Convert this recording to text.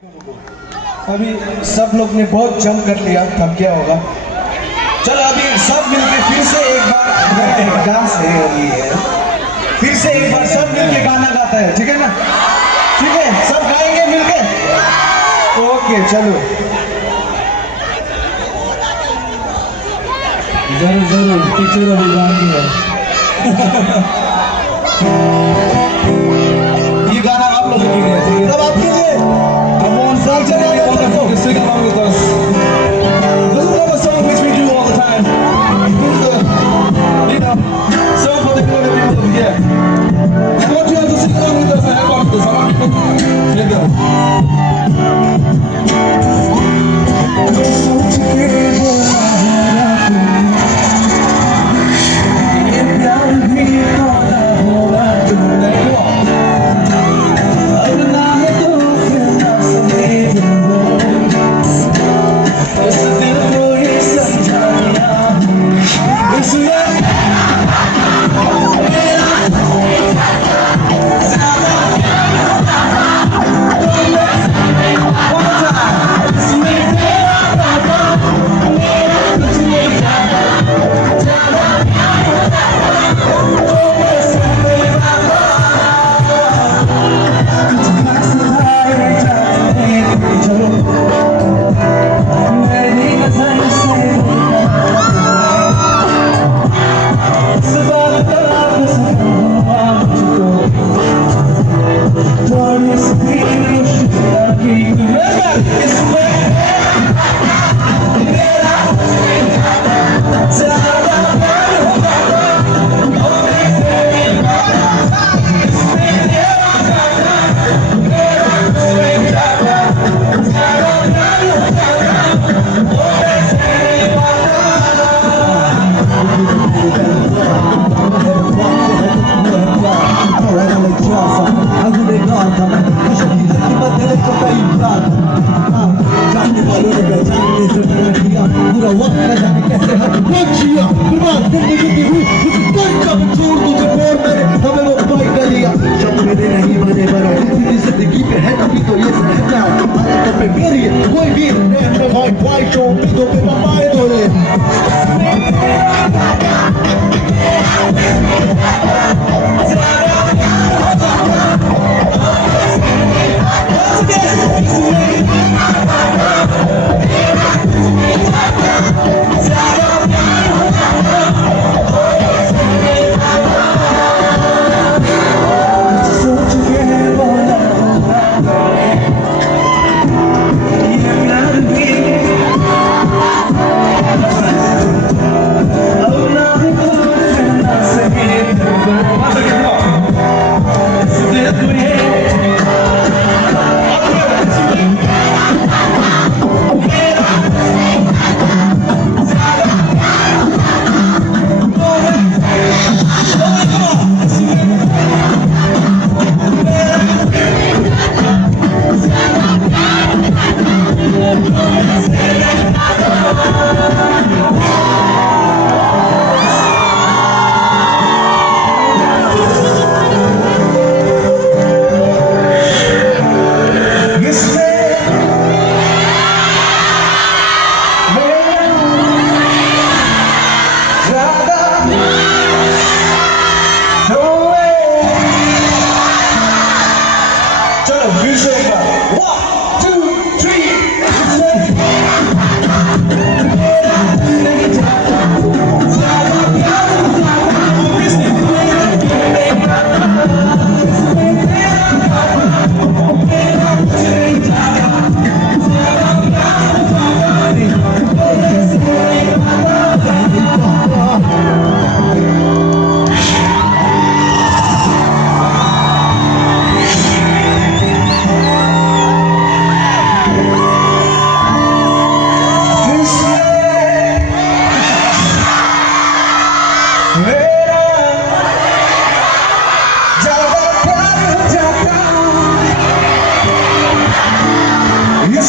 अभी सब लोग ने बहुत जम कर लिया, तब क्या होगा। चलो अभी सब मिलके फिर से एक बार डांस है, अभी फिर से एक बार सब मिलके गाना गाता है, ठीक है ना? ठीक है, सब गाएंगे मिलके। ओके चलो, जरूर जरूर टीचर अभी गानी है। ये गाना आप लोगों के लिए, ठीक है? सब आपके लिए। Sing along with us. This is another song which we do all the time. This is a, song for the good people of here. I want you all to sing along with us and help out with this. I want you to here we go. Yes,